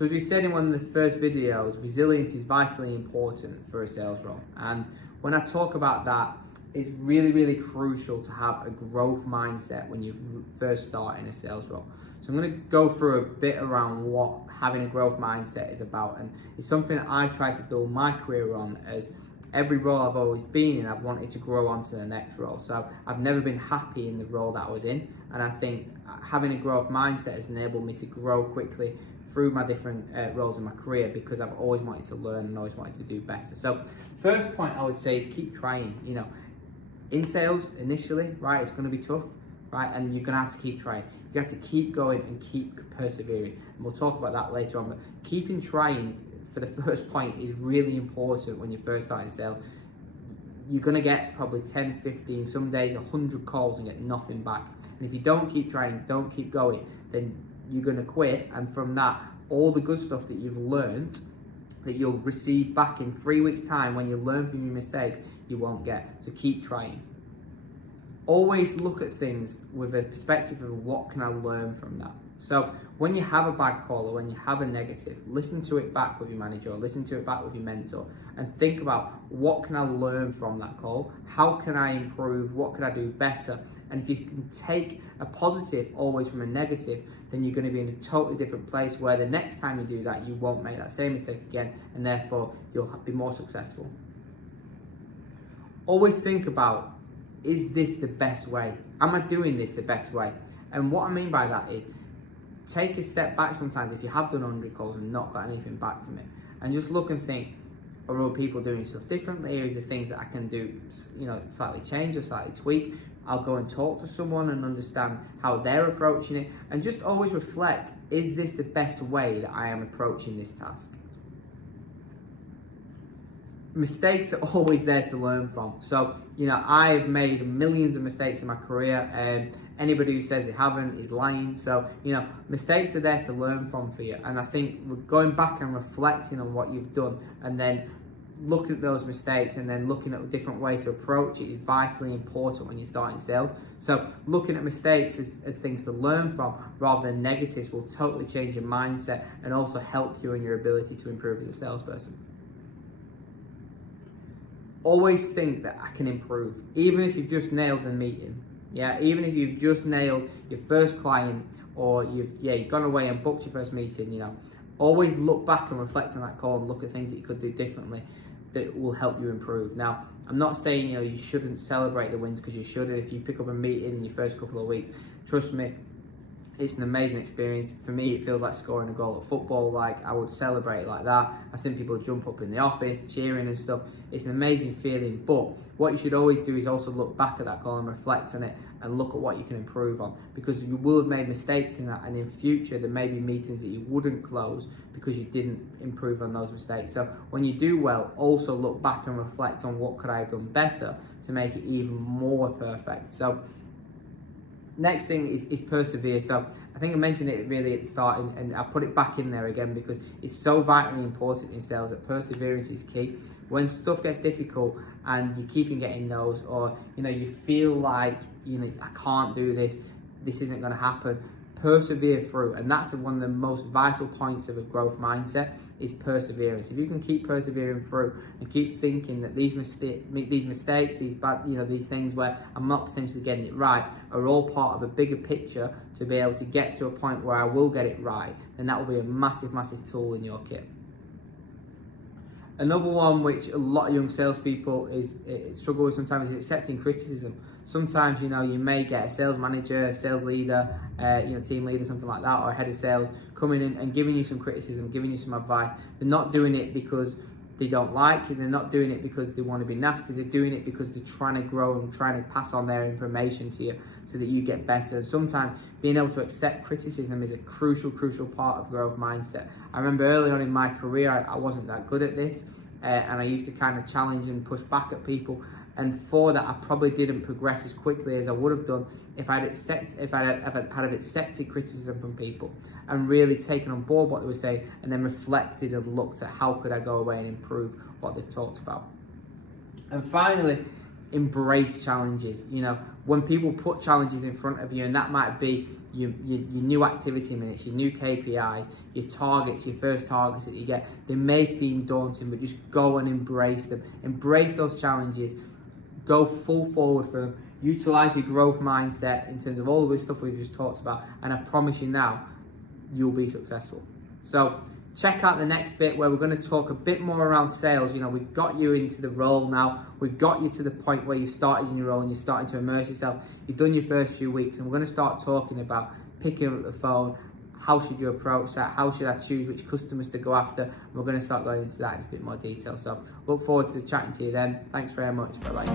So as we said in one of the first videos, resilience is vitally important for a sales role. And when I talk about that, it's really, really crucial to have a growth mindset when you first start in a sales role. So I'm going to go through a bit around what having a growth mindset is about. And it's something that I try to build my career on, as every role I've always been in, I've wanted to grow onto the next role. So I've never been happy in the role that I was in. And I think having a growth mindset has enabled me to grow quickly through my different roles in my career, because I've always wanted to learn and always wanted to do better. So first point I would say is keep trying. In sales initially, right, it's going to be tough, right, and you're going to have to keep trying. You have to keep going and keep persevering, and we'll talk about that later on. But keeping trying for the first point is really important when you're first starting sales. You're going to get probably 10, 15, some days 100 calls and get nothing back. And if you don't keep trying, don't keep going, then you're going to quit. And from that, all the good stuff that you've learned, that you'll receive back in 3 weeks' time when you learn from your mistakes, you won't get. So keep trying. Always look at things with a perspective of what can I learn from that. So when you have a bad call or when you have a negative, listen to it back with your manager, or listen to it back with your mentor, and think about, what can I learn from that call? How can I improve? What can I do better? And if you can take a positive always from a negative, then you're going to be in a totally different place, where the next time you do that, you won't make that same mistake again, and therefore you'll be more successful. Always think about, is this the best way? Am I doing this the best way? And what I mean by that is, take a step back sometimes if you have done 100 calls and not got anything back from it, and just look and think, are other people doing stuff differently? Or is there things that I can do, slightly change or slightly tweak? I'll go and talk to someone and understand how they're approaching it, and just always reflect, is this the best way that I am approaching this task? Mistakes are always there to learn from. So, I've made millions of mistakes in my career, and anybody who says they haven't is lying. So, mistakes are there to learn from for you. And I think going back and reflecting on what you've done, and then looking at those mistakes and then looking at different ways to approach it, is vitally important when you're starting sales. So looking at mistakes as things to learn from rather than negatives will totally change your mindset and also help you in your ability to improve as a salesperson. Always think that I can improve, even if you've just nailed a meeting. Even if you've just nailed your first client, or you've gone away and booked your first meeting, always look back and reflect on that call and look at things that you could do differently that will help you improve. Now, I'm not saying you shouldn't celebrate the wins, because you should. If you pick up a meeting in your first couple of weeks, trust me, it's an amazing experience. For me, it feels like scoring a goal at football. Like, I would celebrate like that. I've seen people jump up in the office, cheering and stuff. It's an amazing feeling. But what you should always do is also look back at that call and reflect on it and look at what you can improve on, because you will have made mistakes in that, and in future there may be meetings that you wouldn't close because you didn't improve on those mistakes. So when you do well, also look back and reflect on, what could I have done better to make it even more perfect. So next thing is persevere. So I think I mentioned it really at the start, and I put it back in there again because it's so vitally important in sales that perseverance is key. When stuff gets difficult and you keep on getting no's, or you feel like I can't do this isn't going to happen, persevere through. And that's one of the most vital points of a growth mindset, is perseverance. If you can keep persevering through and keep thinking that these mistakes, these bad, these things where I'm not potentially getting it right, are all part of a bigger picture to be able to get to a point where I will get it right, then that will be a massive, massive tool in your kit. Another one which a lot of young salespeople struggle with sometimes is accepting criticism. Sometimes, you may get a sales manager, a sales leader, team leader, something like that, or a head of sales coming in and giving you some criticism, giving you some advice. They're not doing it because they don't like you. They're not doing it because they want to be nasty. They're doing it because they're trying to grow and trying to pass on their information to you so that you get better. Sometimes being able to accept criticism is a crucial part of growth mindset. I remember early on in my career, I wasn't that good at this, and I used to kind of challenge and push back at people. And for that, I probably didn't progress as quickly as I would have done if I'd accepted criticism from people and really taken on board what they were saying, and then reflected and looked at how could I go away and improve what they've talked about. And finally, embrace challenges. You know, when people put challenges in front of you, and that might be your new activity minutes, your new KPIs, your targets, your first targets that you get, they may seem daunting, but just go and embrace them. Embrace those challenges, go full forward for them, utilize your growth mindset in terms of all of this stuff we've just talked about, and I promise you now, you'll be successful. So check out the next bit where we're going to talk a bit more around sales. You know, we've got you into the role now. We've got you to the point where you've started in your role and you're starting to immerse yourself. You've done your first few weeks, and we're going to start talking about picking up the phone. How should you approach that? How should I choose which customers to go after? And we're going to start going into that in a bit more detail. So look forward to chatting to you then. Thanks very much. Bye-bye.